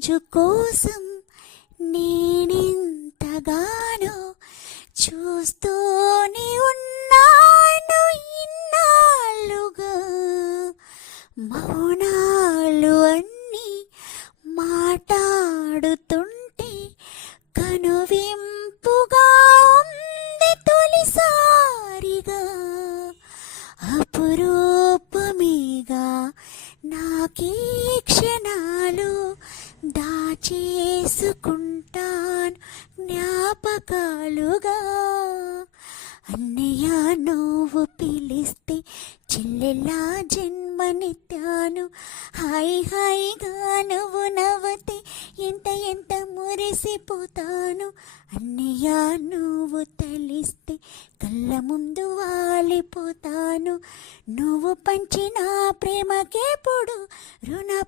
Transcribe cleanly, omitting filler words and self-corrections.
రోజు కోసం నేనెంతగానో చూస్తూనే ఉన్నాను ఇన్నాళ్ళుగా. మౌనాలు అన్నీ మాట్లాడుతుంటే కనువింపుగా ఉంది తొలిసారిగా. అపురూపమేగా నాకీ క్షణాలు, దాచేసుకుంటాను జ్ఞాపకాలుగా. అన్నయ్య నువ్వు పిలిస్తే చెల్లెలా జన్మనెత్తాను. హాయ్ హాయిగా నువ్వు నవ్వుతే ఎంత ఎంత మురిసిపోతాను. అన్నయ్య నువ్వు తలిస్తే కళ్ళ ముందు వాలిపోతాను. నువ్వు పంచిన ప్రేమకేప్పుడు రుణ